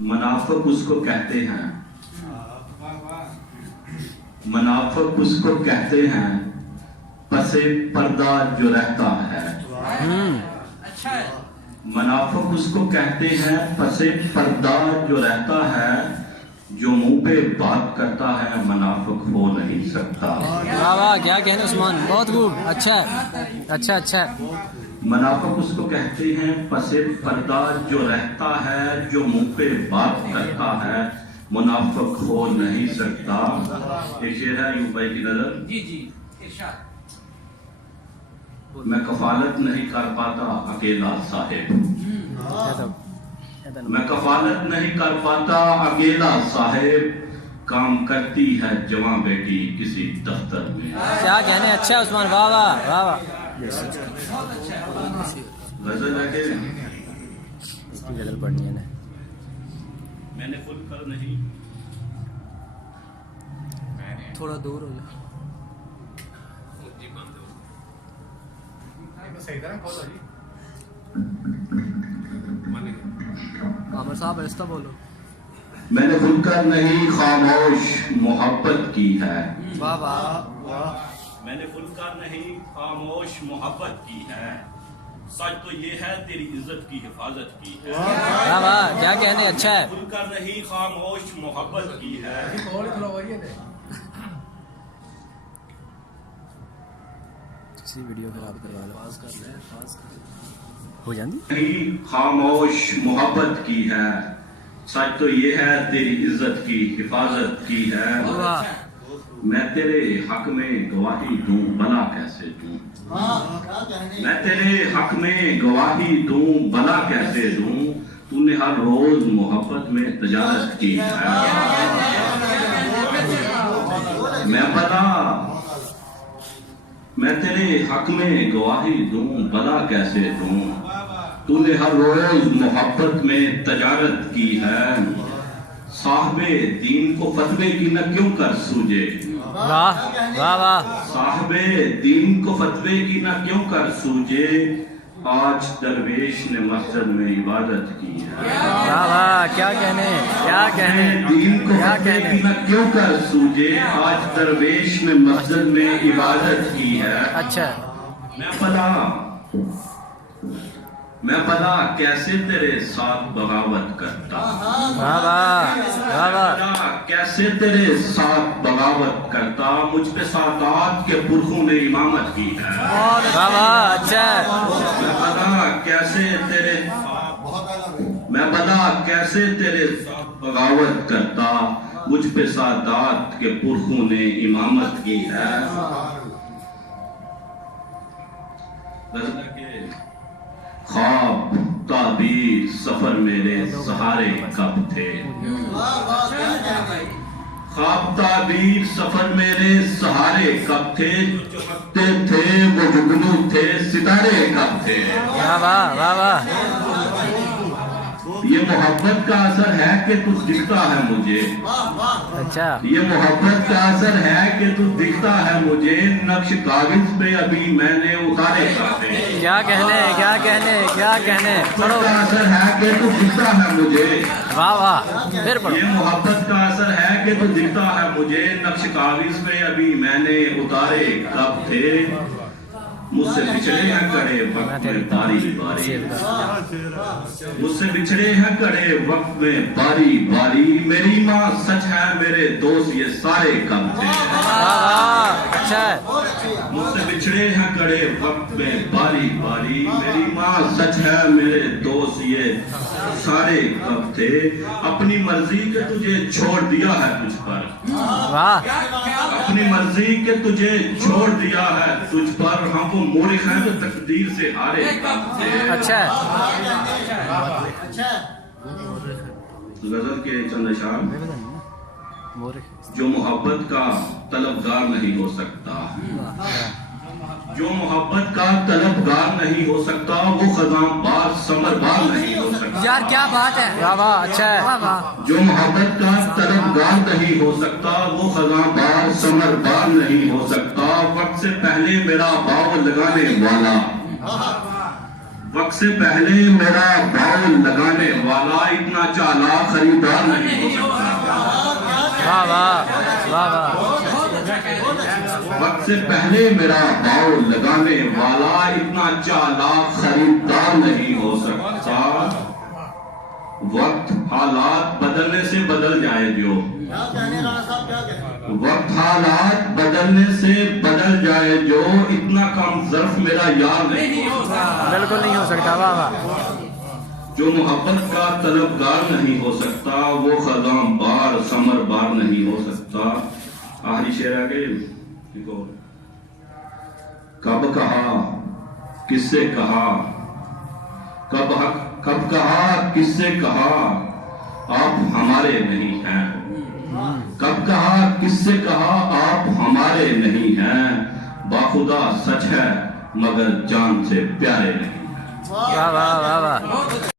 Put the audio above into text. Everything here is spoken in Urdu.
منافق اس کو کہتے ہیں، منافق اس کو کہتے ہیں پس پردہ جو رہتا ہے، منافق اس کو کہتے ہیں پس پردہ جو رہتا ہے، جو منہ پہ بات کرتا ہے منافق ہو نہیں سکتا۔ واہ واہ، کیا کہنے عثمان، بہت خوب، اچھا اچھا اچھا۔ منافق اس کو کہتے ہیں پس پردہ جو رہتا ہے، جو منہ پہ بات کرتا ہے منافق ہو نہیں سکتا۔ یہ شعر ہے یوں بھائی کی نظر۔ جی جی ارشاد۔ میں کفالت نہیں کر پاتا اکیلا صاحب، میں کفالت نہیں کر پاتا اکیلا صاحب، کام کرتی ہے جوان بیٹی کسی دفتر میں۔ کیا کہنے، اچھا عثمان، واہ واہ واہ واہ۔ غزل ہے کہ اس کی غزل پڑھنی ہے نا۔ میں نے خود کر نہیں، تھوڑا دور ہو جا۔ عامر صاحب ایسا بولو۔ میں نے خود کر نہیں خاموش محبت کی ہے، واہ واہ۔ میں نے خود کر نہیں خاموش محبت کی ہے، سچ تو یہ ہے تیری عزت کی حفاظت کی ہے۔ واہ واہ، کیا کہنے، اچھا ہے۔ خود کر نہیں خاموش محبت کی ہے۔ کسی ویڈیو خراب کروا لو، ہو جاندی۔ نہیں خاموش محبت کی ہے، سچ تو یہ ہے تیری عزت کی حفاظت کی ہے۔ واہ، میں تیرے حق میں گواہی دوں بھلا کیسے دوں، میں تیرے حق میں گواہی دوں بھلا کیسے دوں، تو نے ہر روز محبت میں تجارت کی ہے۔ میں تیرے حق میں گواہی دوں بھلا کیسے دوں، تو نے ہر روز محبت میں تجارت کی ہے۔ صاحب دین کو فتوے کی نہ کیوں کر سوجے، واہ واہ واہ۔ صاحب دین کو فتوے کی نہ کیوں کر سوجے، آج درویش نے مسجد میں عبادت کی ہے۔ واہ واہ، کیا کہنے، کیا کہنے، دین کو کیا فتوے کہنے۔ کی نہ کیوں کر سوجے، آج درویش نے مسجد میں عبادت کی ہے۔ اچھا، میں بھلا کیسے تیرے ساتھ بغاوت کرتا، واہ واہ واہ واہ۔ بھلا کیسے تیرے ساتھ بغاوت کرتا، مجھ پہ سادات کے پرخوں نے امامت کی ہے۔ واہ واہ، اچھا۔ میں بھلا کیسے تیرے ساتھ بغاوت کرتا، مجھ پہ سادات کے پرخوں نے امامت کی ہے۔ خواب تعبیر سفر میرے سہارے کب تھے، خواب تعبیر سفر میرے سہارے کب تھے، جو چمکتے تھے وہ جگنو تھے ستارے کب تھے۔ واہ واہ واہ واہ۔ یہ محبت کا اثر ہے کہ تو دکھتا ہے مجھے، اچھا، یہ محبت کا اثر ہے کہ تو دکھتا ہے مجھے، نقش کاغذ پہ ابھی میں نے اتارے کب تھے۔ کیا کہنے، کیا کہنے، کیا کہنے، پڑھو۔ کا اثر ہے کہ تو دکھتا ہے مجھے، واہ واہ، پھر پڑھو۔ یہ محبت کا اثر ہے کہ تو دکھتا ہے مجھے، نقش کاغذ پہ ابھی میں نے اتارے کب تھے، مجھ سے بچھڑے ہیں کڑے وقت میں باری باری، مجھ سے بچھڑے ہیں کڑے وقت میں باری باری، میری ماں سچ ہے میرے دوست یہ سارے کب تھے۔ واہ واہ، اچھا ہے۔ مجھ سے بچھڑے ہیں کڑے وقت میں باری باری، میری ماں سچ ہے میرے دوست یہ سارے کب تھے، اپنی مرضی کے تجھے چھوڑ دیا ہے تجھ پر، واہ، اپنی مرضی کے تجھے چھوڑ دیا ہے تجھ پر، ہم کو مورخ ہیں تو تقدیر سے ہارے کب تھے۔ اچھا ہے۔ غزل کے چند اشعار، جو محبت کا طلبگار نہیں ہو سکتا، جو محبت کا طلبگار نہیں ہو سکتا، وہ خزاں بار ثمر بار نہیں ہو سکتا۔ یار کیا بات ہے، واہ واہ، اچھا ہے۔ جو محبت کا طلبگار نہیں ہو سکتا، وہ خزاں بار ثمر بار نہیں ہو سکتا، وقت سے پہلے میرا باو لگانے والا، وقت سے پہلے میرا بھاؤ لگانے والا اتنا چالاک خریدار نہیں ہو سکتا. واہ واہ واہ واہ. وقت سے پہلے میرا بھاؤ لگانے والا اتنا چالاک خریدار نہیں ہو سکتا. وقت حالات بدلنے سے بدل جائے جو وقت حالات بدلنے سے بدل جائے جو اتنا کم ظرف میرا یار نہیں ہو سکتا. بالکل نہیں ہو سکتا. واہ واہ. جو محبت کا طلبگار نہیں ہو سکتا وہ خزاں بار ثمر بار نہیں ہو سکتا. آخری شعر آ گئے. کب کہا کس سے کہا کب کہا کس سے کہا آپ ہمارے نہیں ہیں. کب کہا کس سے کہا آپ ہمارے نہیں ہیں. باخدا سچ ہے مگر جان سے پیارے نہیں ہیں. واہ واہ واہ واہ.